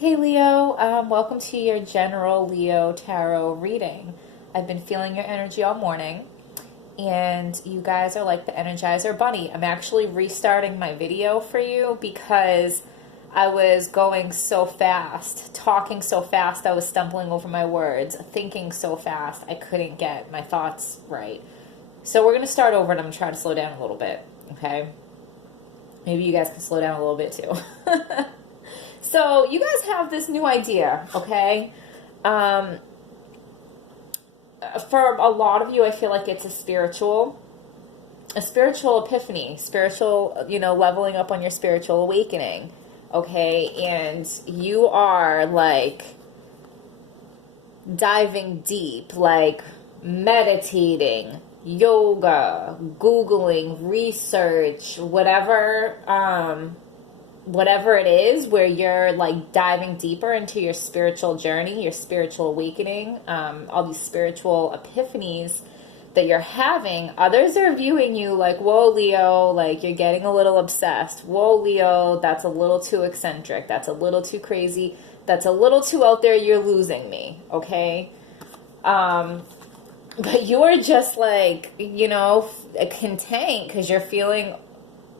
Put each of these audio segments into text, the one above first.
Hey Leo, welcome to your general Leo tarot reading. I've been feeling your energy all morning, and you guys are like the Energizer Bunny. I'm actually restarting my video for you because I was going so fast, talking so fast, I was stumbling over my words, thinking so fast, I couldn't get my thoughts right. So we're going to start over and I'm going to try to slow down a little bit, okay? Maybe you guys can slow down a little bit too. So you guys have this new idea, okay? For a lot of you, I feel like it's a spiritual epiphany, spiritual, leveling up on your spiritual awakening, okay? And you are like diving deep, like meditating, yoga, Googling, research, whatever it is where you're like diving deeper into your spiritual journey, your spiritual awakening, all these spiritual epiphanies that you're having. Others are viewing you like, whoa, Leo, like you're getting a little obsessed. Whoa, Leo, that's a little too eccentric. That's a little too crazy. That's a little too out there. You're losing me. Okay. But you are just like, content because you're feeling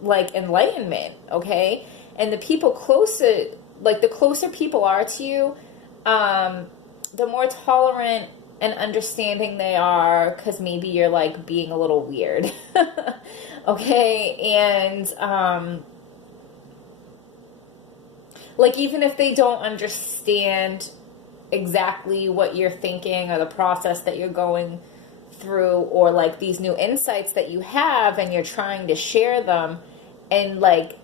like enlightenment. Okay. And the people closer, like the closer people are to you, the more tolerant and understanding they are, because maybe you're like being a little weird. Okay. And, like, even if they don't understand exactly what you're thinking or the process that you're going through, or like these new insights that you have and you're trying to share them, and like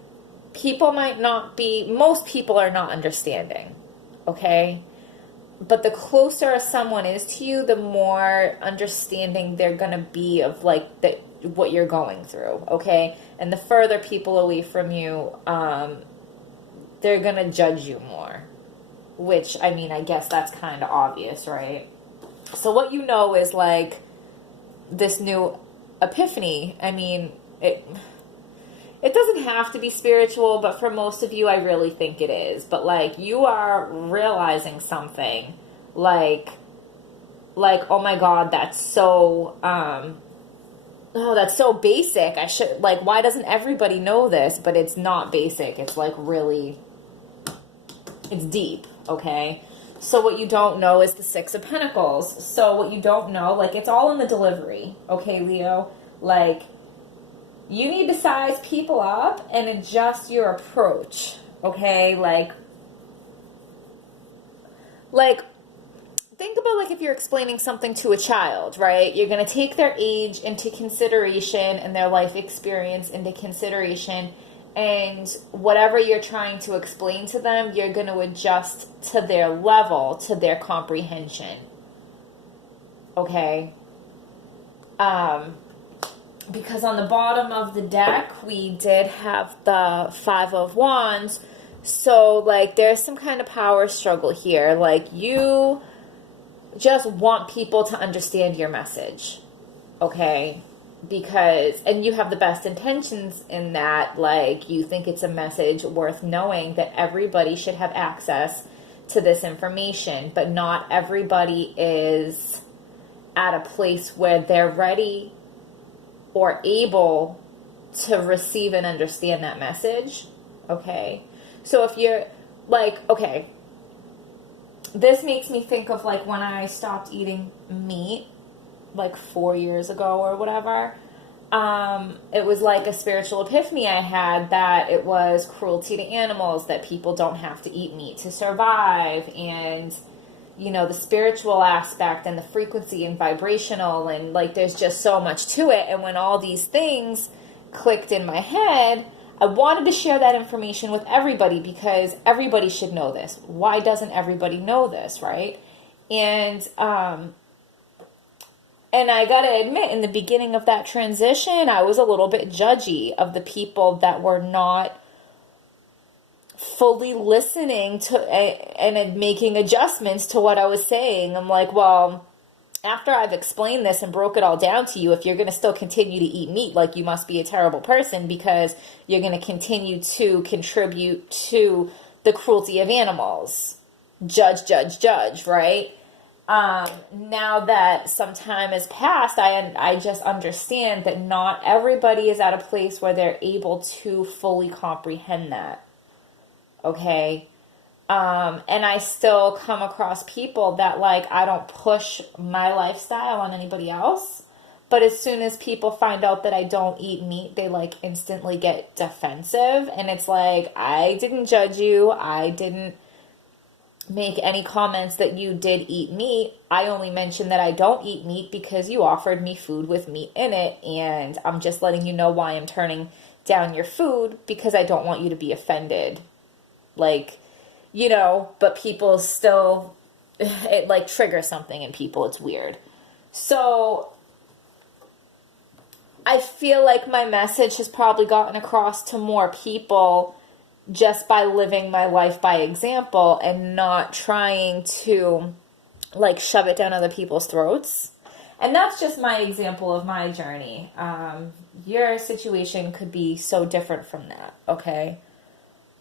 most people are not understanding, okay? But the closer someone is to you, the more understanding they're gonna be of like what you're going through, okay? And the further people away from you, they're gonna judge you more, which, I mean, I guess that's kind of obvious, right? So what you know is like this new epiphany. I mean, it doesn't have to be spiritual, but for most of you, I really think it is. But like, you are realizing something like, oh my God, that's so, that's so basic. Why doesn't everybody know this? But it's not basic. It's like really, it's deep. Okay. So what you don't know is the Six of Pentacles. So what you don't know, like, it's all in the delivery. Okay, Leo, like, you need to size people up and adjust your approach, okay? Like, think about like if you're explaining something to a child, right? You're going to take their age into consideration and their life experience into consideration, and whatever you're trying to explain to them, you're going to adjust to their level, to their comprehension, okay? Because on the bottom of the deck, we did have the Five of Wands. So, like, there's some kind of power struggle here. Like, you just want people to understand your message, okay? And you have the best intentions in that. Like, you think it's a message worth knowing, that everybody should have access to this information. But not everybody is at a place where they're ready or able to receive and understand that message, okay? So if you're like, okay, this makes me think of like when I stopped eating meat like 4 years ago or whatever. It was like a spiritual epiphany I had, that it was cruelty to animals, that people don't have to eat meat to survive, and the spiritual aspect and the frequency and vibrational, and like there's just so much to it. And when all these things clicked in my head, I wanted to share that information with everybody because everybody should know this. Why doesn't everybody know this, right? And I gotta admit, in the beginning of that transition, I was a little bit judgy of the people that were not fully listening to and making adjustments to what I was saying. I'm like, well, after I've explained this and broke it all down to you, if you're going to still continue to eat meat, like, you must be a terrible person, because you're going to continue to contribute to the cruelty of animals. Judge, judge, judge, right? Now that some time has passed, I just understand that not everybody is at a place where they're able to fully comprehend that. Okay? And I still come across people that, like, I don't push my lifestyle on anybody else. But as soon as people find out that I don't eat meat, they, like, instantly get defensive. And it's like, I didn't judge you. I didn't make any comments that you did eat meat. I only mentioned that I don't eat meat because you offered me food with meat in it, and I'm just letting you know why I'm turning down your food, because I don't want you to be offended. Like, you know, but people still, it like triggers something in people. It's weird. So I feel like my message has probably gotten across to more people just by living my life by example and not trying to, like, shove it down other people's throats. And that's just my example of my journey. Your situation could be so different from that, okay?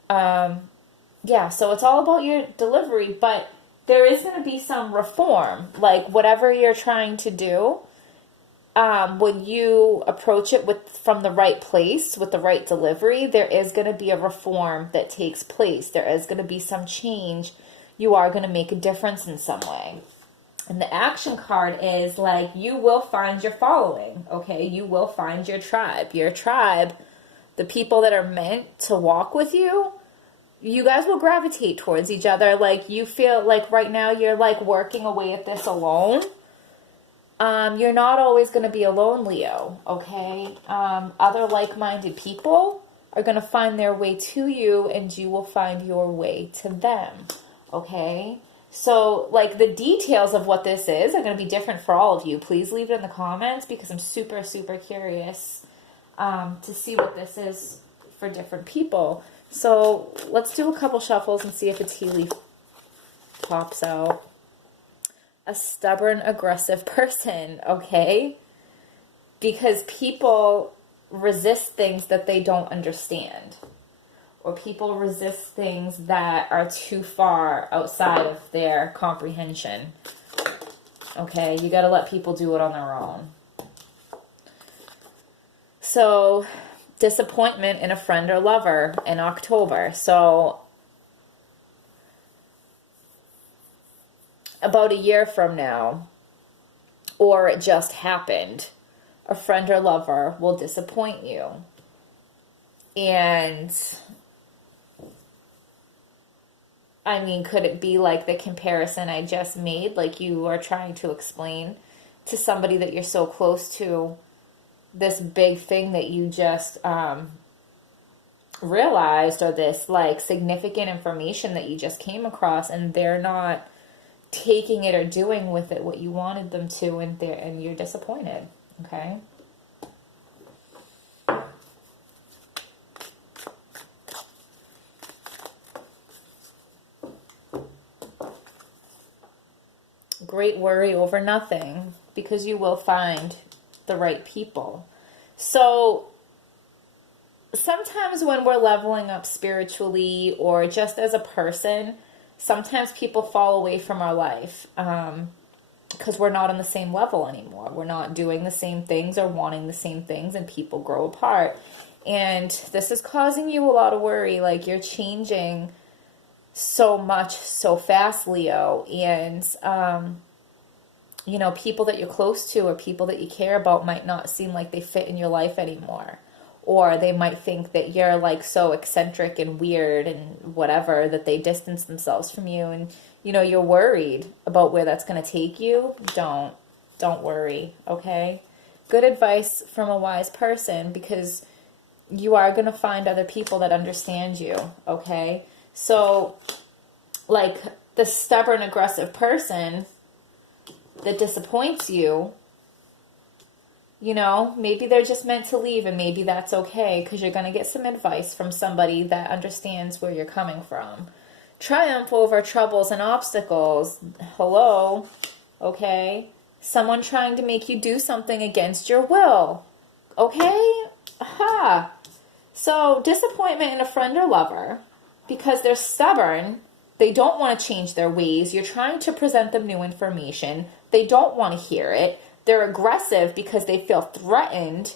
Yeah, so it's all about your delivery, but there is going to be some reform. Like, whatever you're trying to do, when you approach it from the right place, with the right delivery, there is going to be a reform that takes place. There is going to be some change. You are going to make a difference in some way. And the action card is like, you will find your following, okay? You will find your tribe. Your tribe, the people that are meant to walk with you, you guys will gravitate towards each other. Like, you feel like right now you're, like, working away at this alone. You're not always going to be alone, Leo, okay? Other like-minded people are going to find their way to you, and you will find your way to them, okay? So, like, the details of what this is are going to be different for all of you. Please leave it in the comments, because I'm super, super curious to see what this is for different people. So, let's do a couple shuffles and see if a tea leaf pops out. A stubborn, aggressive person, okay? Because people resist things that they don't understand. Or people resist things that are too far outside of their comprehension. Okay, you gotta let people do it on their own. So, disappointment in a friend or lover in October. So, about a year from now, or it just happened, a friend or lover will disappoint you. And I mean, could it be like the comparison I just made? Like, you are trying to explain to somebody that you're so close to this big thing that you just realized, or this, like, significant information that you just came across, and they're not taking it or doing with it what you wanted them to, and you're disappointed, okay? Great worry over nothing, because you will find the right people. So sometimes when we're leveling up spiritually or just as a person, sometimes people fall away from our life because we're not on the same level anymore. We're not doing the same things or wanting the same things, and people grow apart. And this is causing you a lot of worry. Like, you're changing so much so fast, Leo. And, you know, people that you're close to or people that you care about might not seem like they fit in your life anymore. Or they might think that you're, like, so eccentric and weird and whatever that they distance themselves from you. And, you know, you're worried about where that's going to take you. Don't worry, okay? Good advice from a wise person, because you are going to find other people that understand you, okay? So, like, the stubborn, aggressive person that disappoints you, you know, maybe they're just meant to leave, and maybe that's okay, because you're going to get some advice from somebody that understands where you're coming from. Triumph over troubles and obstacles. Hello, okay? Someone trying to make you do something against your will, okay? Aha. So, disappointment in a friend or lover, because they're stubborn. They don't want to change their ways. You're trying to present them new information. They don't want to hear it. They're aggressive because they feel threatened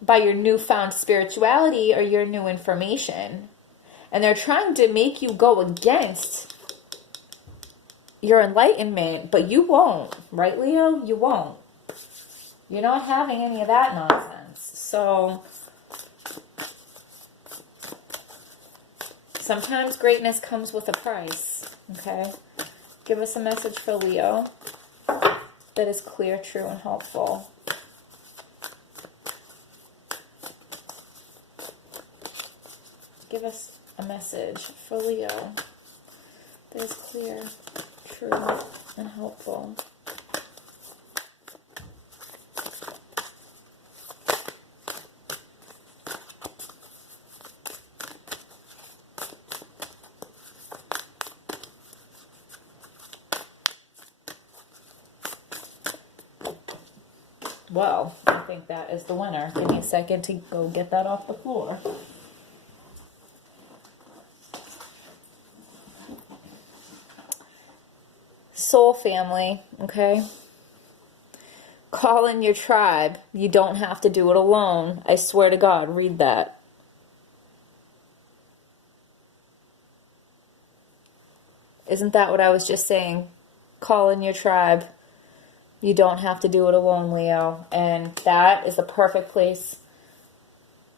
by your newfound spirituality or your new information. And they're trying to make you go against your enlightenment, but you won't, right, Leo? You won't. You're not having any of that nonsense. So sometimes greatness comes with a price, okay? Give us a message for Leo that is clear, true, and helpful. Give us a message for Leo that is clear, true, and helpful. Well, I think that is the winner. Give me a second to go get that off the floor. Soul family, okay? Call in your tribe. You don't have to do it alone. I swear to God, read that. Isn't that what I was just saying? Call in your tribe. You don't have to do it alone, Leo. And that is the perfect place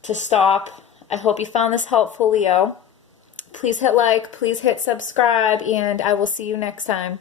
to stop. I hope you found this helpful, Leo. Please hit like, please hit subscribe, and I will see you next time.